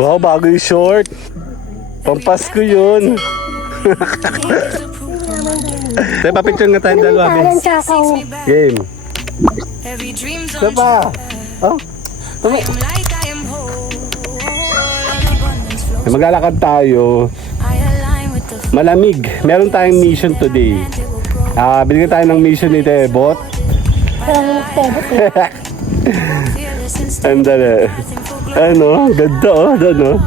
Wow, bago yung short. Pampasko yun. Tayo, papicture nga tayong dalawa. Game. Ito pa. Oh. Maglalakad tayo. Malamig. Meron tayong mission today. Binigyan tayo ng mission ni Tebot. Andale. Ano? Ganda oh. Doon oh.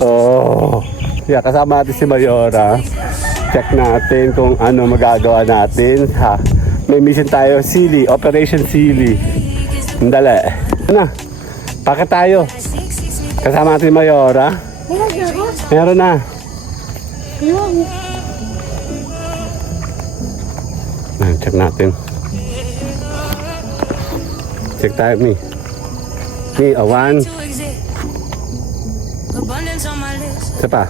Oh. Yeah, kasama natin si Mayora. Check natin kung ano magagawa natin. Ha. May mission tayo. Silly. Operation Silly. Andale. Ano? Pakit tayo. Kasama natin si Mayora. Meron na. Check natin. Check tayo ni. Ni, awan. Isa pa.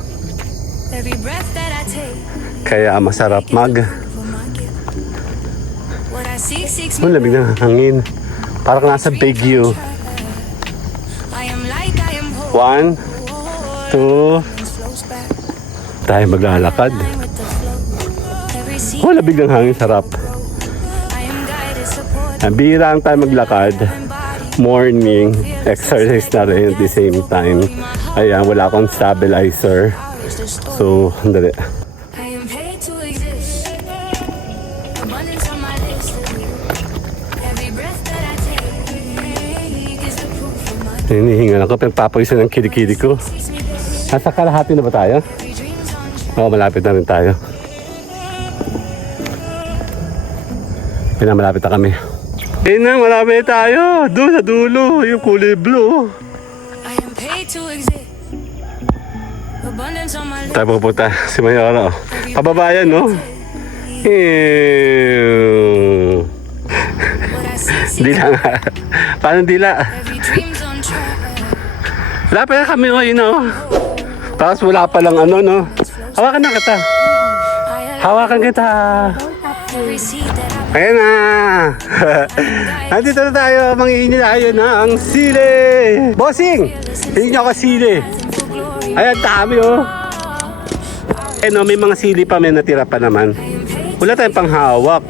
Kaya masarap mag. Ang lamig ng hangin. Parang nasa Baguio. 1, 2. Tayo maglalakad. Oh, labig ng hangin, sarap. Bihira ang tayo maglakad. Morning, exercise na rin at the same time. Ayan, wala akong stabilizer. So, andali. Hinihinga lang ko, pinagpapawisan ng kilikili ko. Nasa kalahati na ba tayo? Oo, malapit na rin tayo. Malapit na kami. Ayun na, malapit tayo. Doon sa dulo, yung kulay blue. Tayo pupunta si Mayora. Pababayan, no? Dila nga. Paano dila? Lapit na kami, oh, yun, oh. Tapos wala pa lang ano, no? Hawakan na kita. Hawakan kita. Ayan na. Nandito na tayo. Manghihingi tayo ng sili. Bossing, hindi nyo ako sili. Ayan, dami, oh. Eh, no, may mga sili pa, may natira pa naman. Wala tayong panghawak.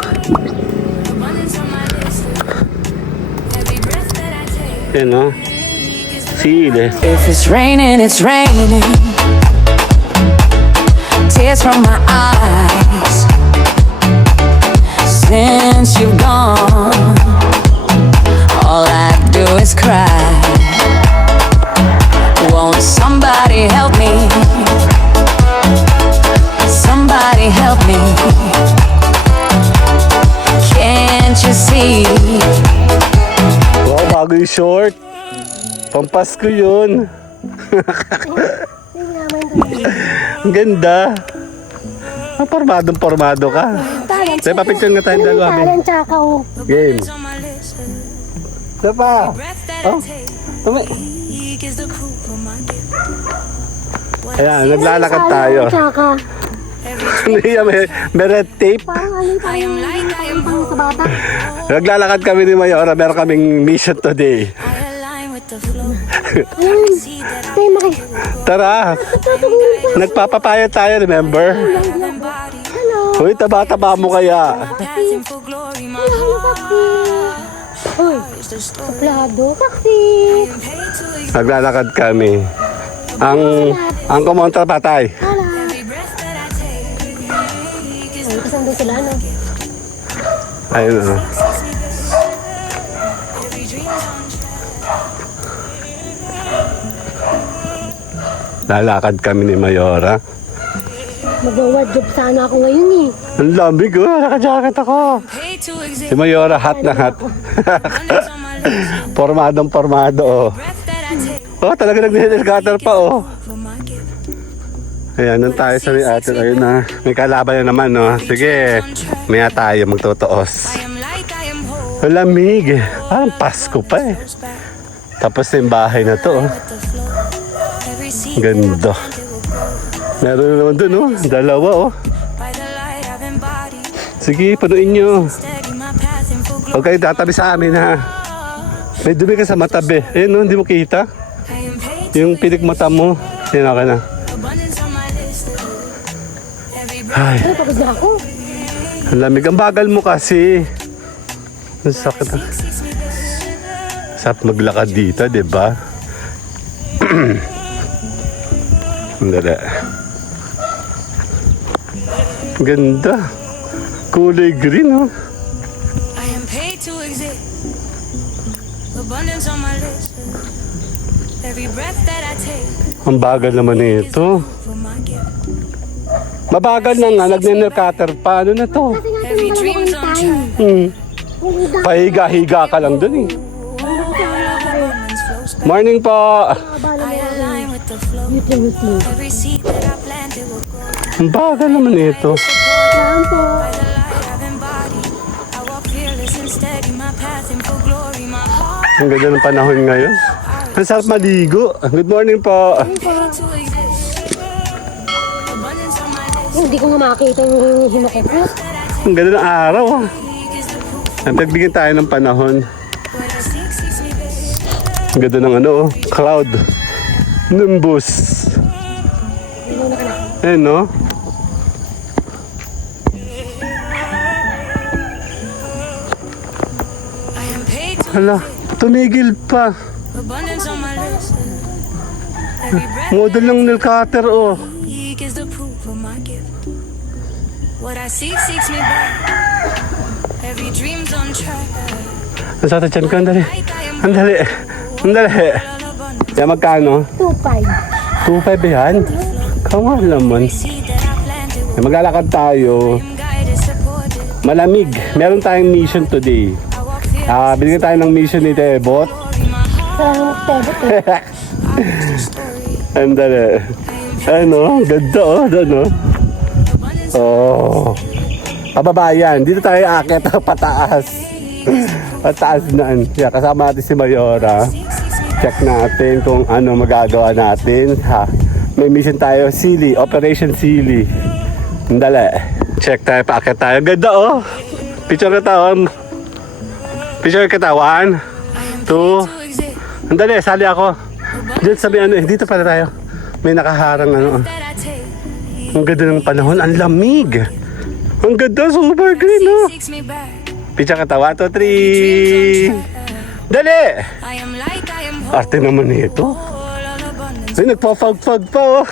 Ayan, no. Sili. If it's raining, it's raining. Tears from my eyes. Since you've gone, all I do is cry. Won't somebody help me? Somebody help me. Can't you see? Wow, bago yung short. Pampasko yun. Ang ganda. Pormado ka. Tayo, papicture nga tayong dalawa. Game. Ito pa. Oh. Tumi. Ayan, naglalakad tayo. May red tape. Naglalakad kami ni Mayora. Meron kaming mission today. Tara. Nagpapapaya tayo, remember? Uy, taba-taba mo kaya. Uy, suplado. Taxi. Naglalakad kami. Ang kumontra patay. Ay, kasando sila, no? Ayun na. Lalakad kami ni Mayora. Mag-award job sana ako ngayon eh. Ang lamig, oh. Naka-jacket ako. Si Mayora, hot na hot. Pormadong-pormado, oh. Oh, talaga nag-helicopter pa, oh. Ayan, nung tayo sa may atin. Ayun na. May kalaban na naman, no. Sige, maya tayo magtutuos. Ang lamig. Parang Pasko pa, eh. Tapos yung bahay na to, oh. Ganda. Meron na naman dun, oh. Dalawa, oh. Sige, punuin nyo. Huwag kayo tatabi sa amin, ha. May dumi ka sa matabi. Ayun, no, hindi mo kita. Yung pinigmata mo, sino ka na? Ay, Ay, pagod na ako. ang lamig. Ang bagal mo kasi. Ang sakit. Sarap maglakad dito, di ba? Dali. Ganda. Kulay green, oh. I am paid to exist. Abundance on my list. Every breath that I take Ang bagal naman nito. for my gift. Mabagal na nga, nagnenel cutter pa. Ano na to? Kasi nga Every tinanggal dream's ako on yung time. track. Pahiga-higa ka lang dun eh. Abundance flows back. Morning po. Abala I mo ako. align with the flow. Wait. Every seed that I planted will grow. Ang bagal naman nito. Saan po? By the light I've embodied, I walk fearless and steady. My path in full glory. My heart Ang ganda ng panahon ngayon. Ang sarap maligo. Good morning po. paid to exist. Abundance on my list. Hindi ko nga makakita yung hinakot ko. Ang ganda ng araw. Ah. Is the proof. Ang pagbigyan tayo ng panahon. What I seek seeks me back. Ang ganda ng ano, oh, cloud. Nimbus. Ayun, no? I am paid to Hala, tumigil pa. abundance on my list. Every breath Model ng nail cutter, oh. seek is the proof of my gift. What I seek seeks me back. Every dream's on track. Ang sa tiyan ko, andali. Like I am Andali. Andali. all abundance. Yan, magkano? 2.5. 2.5 yan? Kamal naman. Seed that I planted will Maglalakad tayo. am guided, supported. Malamig. Meron tayong mission today. I walk fearless. Binigyan tayo ng mission ni Tebot. Glory, my heart Parang tebot eh. is the story. Andali. Ano? Ganda, oh. Doon, oh. Abundance Oh. Pababa yan. Dito tayo aakyat pataas. Pataas na. Yeah, kasama natin si Mayora. seeks me Check natin kung ano magagawa natin. Ha. May mission tayo, Sili. Operation Sili. Andali. Check tayo, paakyat tayo. Ganda, oh. Picture ka taon. Picture ka ta. 1, 2. to exist. Andali, sali ako. Diyan sabi ano, dito pala tayo. May nakaharang ano. That I take Ang ganda ng panahon, ang lamig. Ang ganda, super green, oh. seeks me back. Picture ka ta, 1, 2, 3. Dali! I am like I am whole. Arte naman nito. All abundance. Ay, nagpa-fog-fog pa, oh.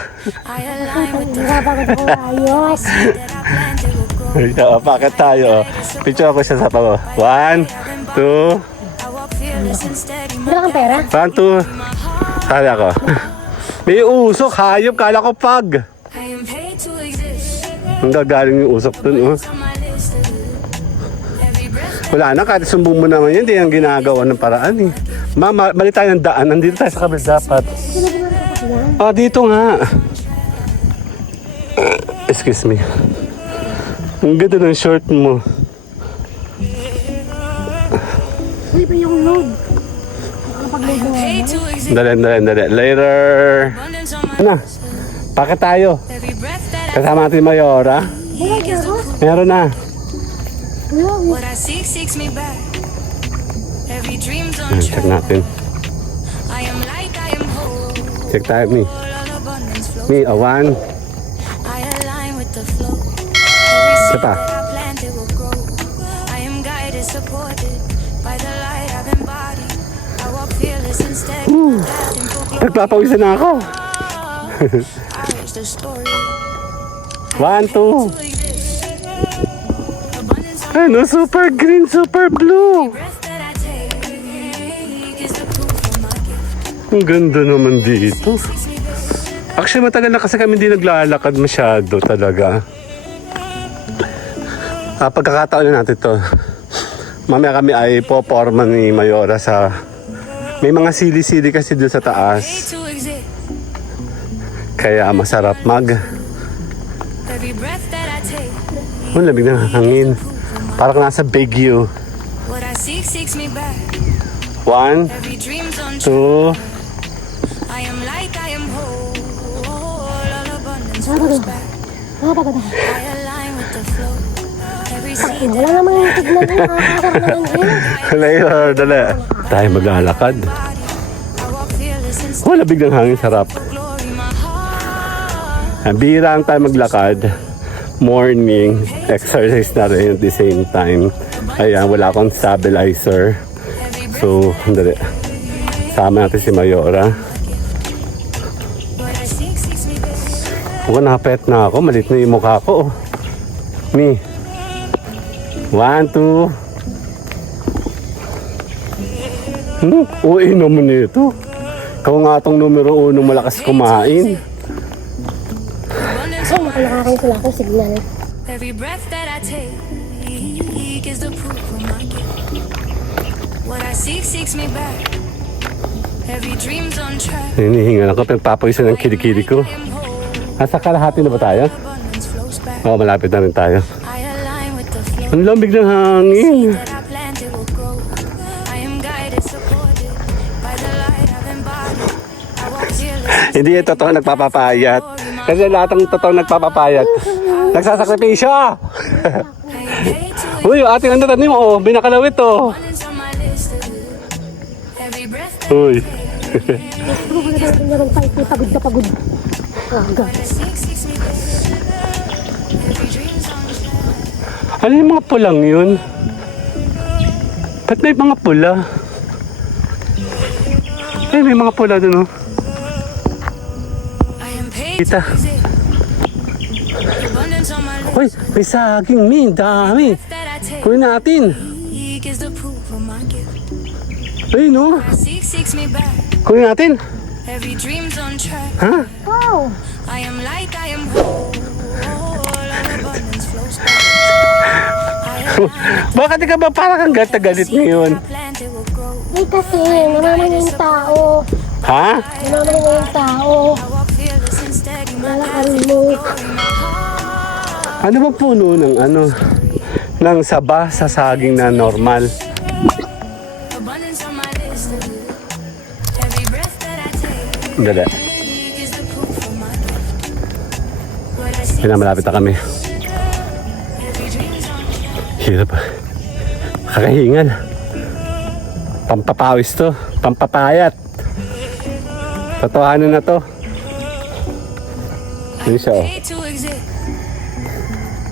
I align with the Napagod ako. Ayos. seed that I planted will grow. Ay, pakit tayo, oh. Picture ako siya sa pa, oh. 1, 2, I walk fearless and steady. Wala kang pera? 1, 2. Sali ako. May usok, hayop, kala ko pag. I am paid to exist. Ang gagaling yung usok dun, oh. On my list. Every breath Wala na, kahit sumbong mo naman yan, hindi ang ginagawa ng paraan, eh. Mali tayo ng daan, nandito tayo sa kabila dapat. Ah, dito nga. Excuse me. Ang ganda ng short mo. Uy, pa yung load. Nakapag-load na nga. paid to exist. Dali. Later. Abundance on my Ano? Bakit tayo? every breath that Kasama natin Mayora. Wala ka ako? Meron na. Wala. what I seek seeks me back. Every dream's on Check track. natin. I am like I am whole. Check tayo, me. All abundance flows. Me, 1. I align with the flow. Every seed pa. that I planted will grow. I am guided, supported by the light I've embodied. I walk fearless and steady. Path in full glory. Nagpapawisan na ako. I reach the story. 1, 2. To exist. Abundance on Ano, super green, super blue. breath that I take is the proof of my gift. Ang ganda naman dito. Seeks me back. Actually, matagal na kasi kami hindi naglalakad masyado talaga. Pagkakataon na natin to. Mamaya kami ay poporma ni Mayora sa... May mga sili-sili kasi doon sa Paid taas. to exist. Kaya masarap mag... Every breath that I take. Oh, lamig ng hangin. Parang nasa Baguio. What I seek seeks me back. 1, Every dream's on 2. track. I am like I am whole. All abundance flows back. Nakapagod ako. I align with the flow. Every seed Wala namang yung tignan yung nakakaroon na yun. Later, dali. Tayo maglalakad. body. I walk fearless and Oh, labig ng hangin, sarap. glory, my heart. Bihira lang tayo maglakad. Morning, exercise na rin at the same time. Ayan, wala akong stabilizer. So, andali. Sama natin si Mayora. What I seeks me, baby. Ako, nakapet na ako. Malit na yung mukha ko. Oh. Me. 1, 2. Uwi naman nito. Ikaw nga itong numero 1 malakas kumain. Ay, nakalakakan sila ako signal. Every breath that I take is the proof of my gift. What I seeks me back. Every dream's on track. Hinihinga ako. Pinagpapawisan ng kilikili ko. I am whole. Nasa kalahati na ba tayo? Abundance flows back. Oo, malapit na rin tayo. I align with the flow. Ang lamig ng hangin. That I planted will grow. I am guided, supported by the light I've embodied. I walk fearless. Hindi yung totoo nagpapapayat. Kasi lahat ng totoo nagpapapayat. Nagsasakripisyo! I am paid to Uy, ating ano tanim mo, binakalawit to. abundance on my list. Every breath that Uy. Siguro ko na daw naman fight, pagod na pagod. Oh, God. I seeks me back. Every dream's on track. Ano yung mga pulang yun? Ba't may mga pula? Eh, may mga pula dun, oh. I am paid Kita. to exist. Abundance on my list. Uy, may saging, min. Dami. That I take Kunin natin. is the proof of my gift. Ayun, oh. I seeks me back. Kunin natin. Every dream's on track. Ha? Oh! I am light, I am whole. All abundance flows back. I am Bakit ka ba parang kang galit ngayon? planted will grow. Eh kasi, namaman yung tao. Ha? Namaman yung tao. I walk fearless and steady. My Lalakarin mo. Ano ba puno ng ano? Ng saba sa saging na normal? abundance on my list. Every breath that I take Dali. is the proof of my gift. What I see, Pinamalapit na kami. every dream's on track. Hirap. Kakahingal. Pampapawis to. Pampapayat. Totohanan na to. Yun siya, oh. Paid to exist.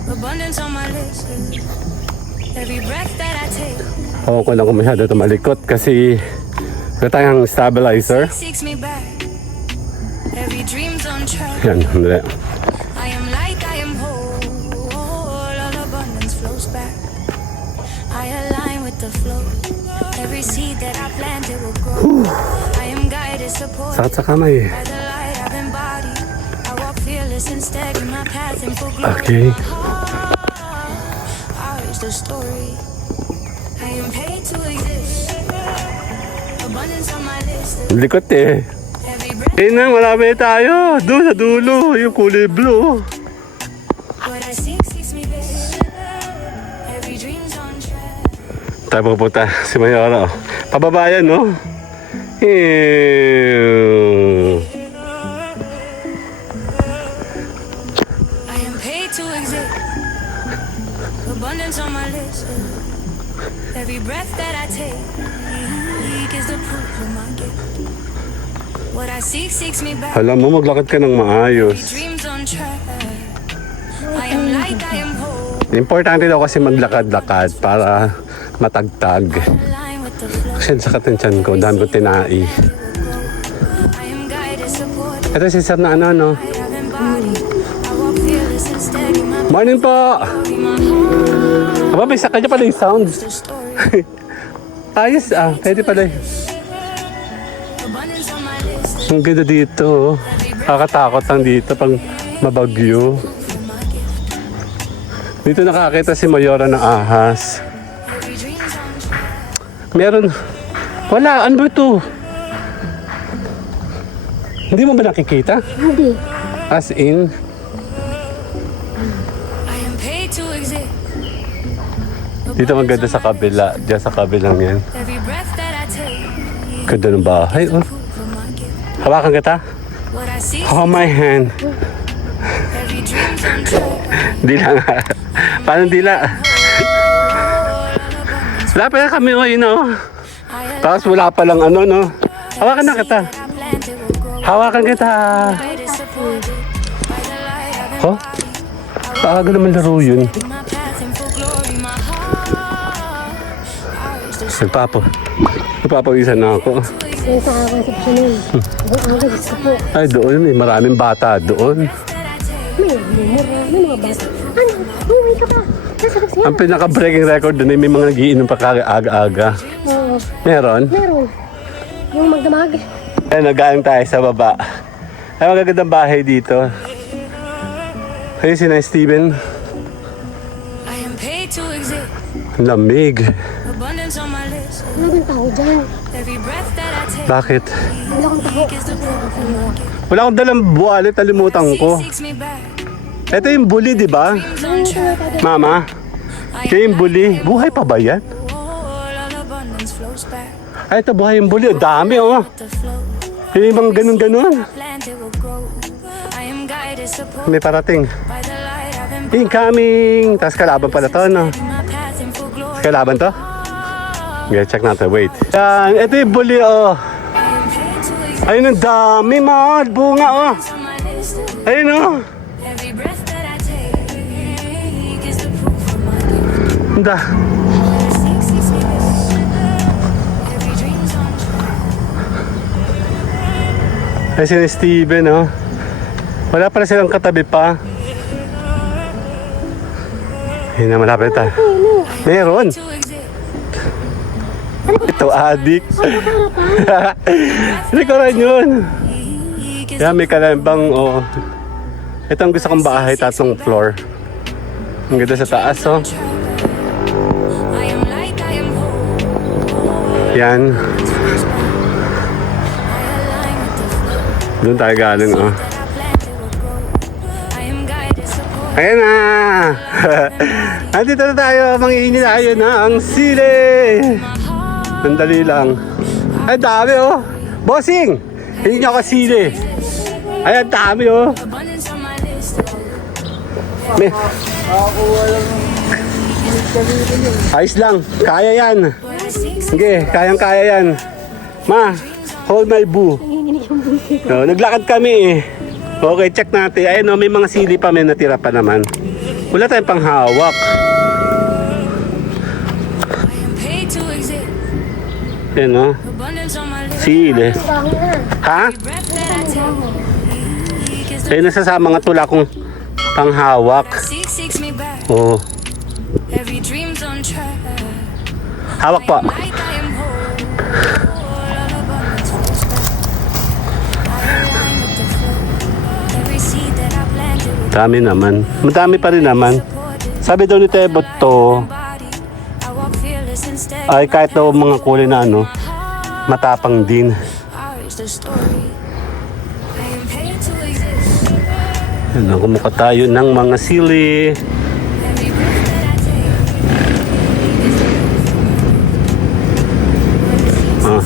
Abundance on my list. Every breath that I take Ako ko lang kung masyado tumalikot kasi wala tayong stabilizer. seeks me back. Every dream's on track. Yan, hindi. I am light, I am whole. All abundance flows back. I align with the flow. Every seed that I planted will grow. I am guided, supported Sakit sa kamay. by the light I've embodied. I walk fearless and steady, my path in full glory. Okay. Ours the story. I am paid to exist. Abundance on my list. Likot eh. Every breath, Eh na, marami tayo. Doon sa dulo, yung kulay blue. what I seeks me back. Every dream's on track. Tayo pupunta si Mayora. Oh. Pababa yan, no? Ew. I am paid to exist. Abundance on my list. Every breath that I take is the proof of my gift. What I seeks me back. Alam mo, maglakad ka ng Every maayos. dream's on track. I am light, I am whole. Importante daw kasi maglakad-lakad para matagtag. Align with the flow. Kasi sa tiyan ko, dami ko tinai. I am guided, supported. Ito si Sir na ano, no? I have embodied. I walk fearless and steady. My Morning po! glory, my heart. Aba, may sakay pala yung sound. The story. Ayos ah, pwede pala. Abundance on my list. Ang ganda dito. Kakatakot lang dito pag mabagyo. Dito nakakita si Mayora ng ahas. Every dream's on track. Meron. Wala, ano ba ito? Hindi mo ba nakikita? Hindi. As in, I am paid to exist. dito maganda sa kabila. Diyan sa kabilang yan. Every breath that I take. Ganda ng bahay. Oh. Proof of my gift. Hawakan kita. What I see. Oh, my hand. Every dream's on track. Dila nga. Paano dila? Wala pa na kami, oh, you know. Tapos wala pa lang ano, no? Hawakan na kita. I planted plant, it will grow. Hawakan kita. It is supported by the light I've Oh? embodied. Kaaga naman laro yun. My path and for glory, my heart. Ours to Nagpapawisan na ako. Yung sa konsepsyon nun. Ang aga, Diyos ko po. Ay, doon. May maraming bata doon. May mura, may mga bata. Ano? Buhay ka pa. Nasarap siya. Ang pinaka-breaking record doon ay may mga nagiinom pa aga-aga. Oo. Meron? Meron. Yung magdamag. Ay, nagaling tayo sa baba. Ay, magagandang bahay dito. Ayun si na Steven. I am paid to exist. Ang lamig. Abundance on my list. Wala bang tao dyan? Every breath that I take. Bakit? Wala kang tao. Is the proof. Wala akong dalang buwalit, nalimutan ko. Seeks me back. Ito yung bully, di ba? On track. Mama, ito yung bully. Buhay pa ba yan? All abundance flows back. Ay, ito buhay yung bully. Ang dami, oh. The flow. Yung ibang ganun-ganun. Plant, it will grow. I am guided, supported May parating. by the light I've embodied. Incoming! Tapos kalaban pala to, no? My path and for glory. Kalaban to? Okay, check natin. Wait. Yan. Ito yung bully, oh. I am paid to exist. Ayun, ang dami, mga bunga, oh. On my list. Ayun, oh. Every breath that I take is the proof of my gift. Ang da. Seeks me back. Every dream's on track. Ay, si Steven, oh. Wala pala silang katabi pa. Ayun na, malapit tayo. Meron. To exist. Ito, adik. Likuran yun. Yan, may kalambang, oh. Ito ang gusto kong bahay, 3 floor. Ang ganda sa taas, oh. I am light, I am hope. Yan. I align with the flow. Doon tayo galing, oh. That I plant, it will grow. I am guided, supported. Ayan na! Nandito na tayo, mangihingi tayo ng sili! Sandali lang. Ay, dami, oh! Bossing! Hindi niyo ako sili. Ay, ang dami, oh! Abundance on my list. May... Ayos lang, kaya yan. Where I seek Sige, kayang-kaya yan. Ma, hold my boo. No, naglakad kami eh. Okay, check natin. Ayun, oh, may mga sili pa, may natira pa naman. Wala tayong panghawak. I am paid to exist. Ayun, oh. Abundance on my list. Sili. Baho na. Ha? Breath that I take is the Ayun, nasa sa mga tula kong panghawak. seeks me back. Oh, Every dream's on track. hawak pa. Light, I am whole. All abundance flows back. I align with the flow. Every seed that I planted will Dami naman. Madami pa rin naman. support it. Sabi daw ni Tebot to, Body. I walk fearless and steady. ay kahit daw mga kulay na ano, matapang din. Ours the story. I am paid to exist. Ano, kumuha tayo ng mga sili. Every breath that I take Ah.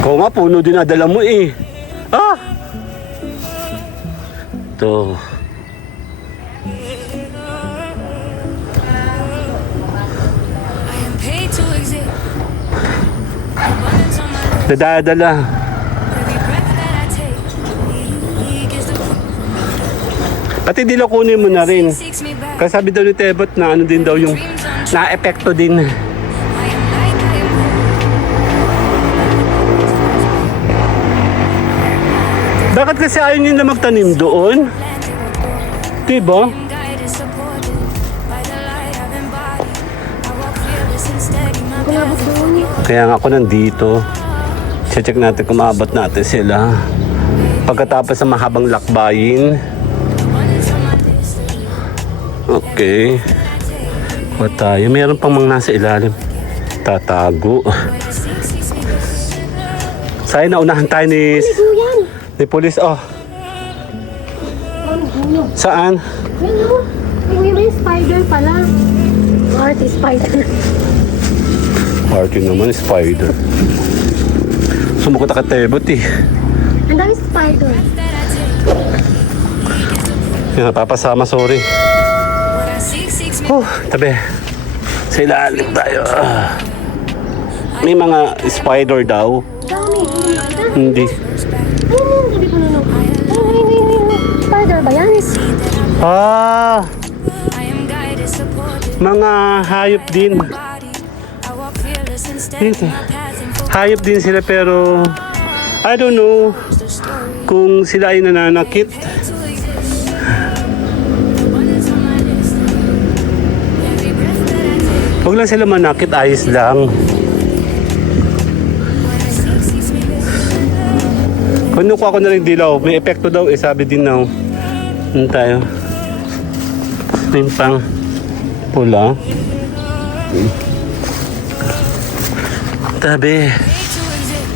Kung nga, puno din nadala mo eh. Ah! Ito. I am paid to exist. Abundance on my lips. Dadala. Every breath that I take is the proof. Pati dilo kunin mo na rin. Seeks me back. Kasi sabi daw ni Tebot na ano din daw yung Dreams on track. na-epekto din. I am light, I am hope. Bakit kasi ayaw nyo na magtanim doon? Planted will grow. Diba? I am guided, supported by the light I've embodied. I walk fearless and steady. My path is for glory. Kaya nga ako nandito. Check natin kung maabot natin sila. Pagkatapos sa mahabang lakbayin. Abundance on my list. Okay. Kuha tayo. Meron pang mga nasa ilalim. Tatago. Where the seeks me back. Sa'yo naunahan tayo ni police. Oh. Saan? Yan o. May spider pala. Art spider. Party naman, spider. Sumukot ka Tebot eh. Ang dami spider. Yung napapasama, sorry. What I seeks me. Tabi. Sa ilalim tayo. May mga spider daw. Dami. Hindi. Hindi ko na. Spider ba yan? Ah, I am guided, supported mga hayop din. body. I walk fearless and steady Dito. my path and focus Hayop din sila pero I don't know the story kung sila ay nananakit. to exist. Abundance on my list. Every breath that I take, Huwag lang sila manakit, ayos lang. what I seek seeks me best. Kunukuha ko na rin dilaw. May epekto daw eh, sabi din na. Ano tayo? May pang pula. Tabi. Made to exist.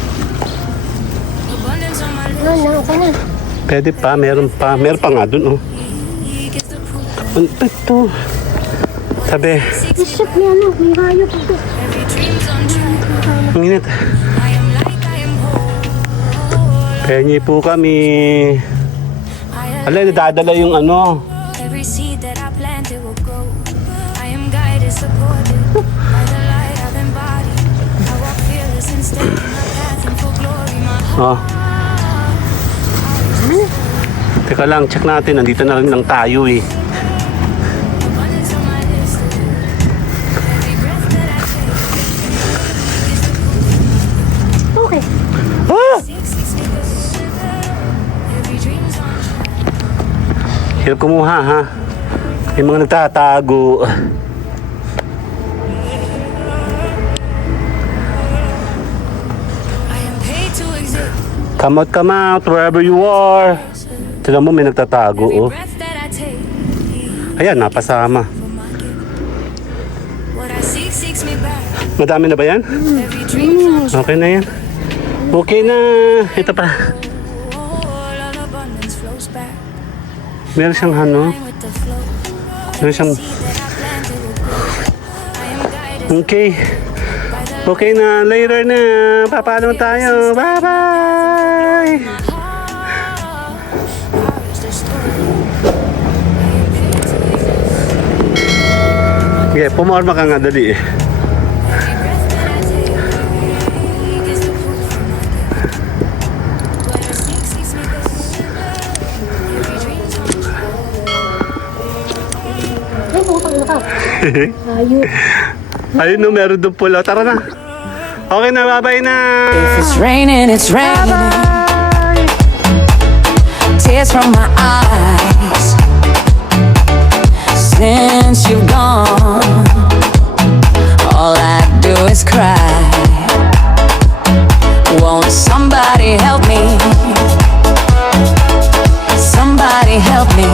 Abundance on my list. Okay na. Pwede pa, meron pa. Meron pa nga dun, oh. He gets the proof. Ano ba ito? Tabi. Shit, may ano, may hayop dito. Every dream's on track. Ang init. I am like I am whole. Pengi po kami. I Alay, nadadala yung ano. every seed that I planted will grow. I am guided, supported by the light I've embodied. I walk fearless and steady my path and full glory. My heart Oh. Teka lang, check natin. Nandito na rin lang tayo eh. abundance on my list. Every breath that I Okay. Ah! take seeks me best. Every dream's on track. Hirap kumuha ha. Yung mga nagtatago. I am paid to exist. Come out, wherever you are. Tignan mo, may nagtatago Every oh. breath that I take Ayan, napasama. for my gift. What I seek seeks me back. Madami na ba yan? Every dream's on track. Okay na yan. Okay na. Ito pa. All abundance flows back. Meron siyang ano. Line with the flow. Meron siyang... Seed that I planted will grow. I am guided Okay. by the Okay na. Later na. Papaalam tayo. Bye-bye. my heart. How is the story? I am paid to exist. Okay, pumorma ka nga dali eh. Every breath that I take is the proof of my gift. What I seek seeks me best. Every dream's on track. Ay, putang na ka. Hayop. Ayun no, meron doon pula. Tara na. Okay na, bye-bye na. If it's raining, it's raining. Tears from my eyes. Since you've gone, all I do is cry. Won't somebody help me? Somebody help me.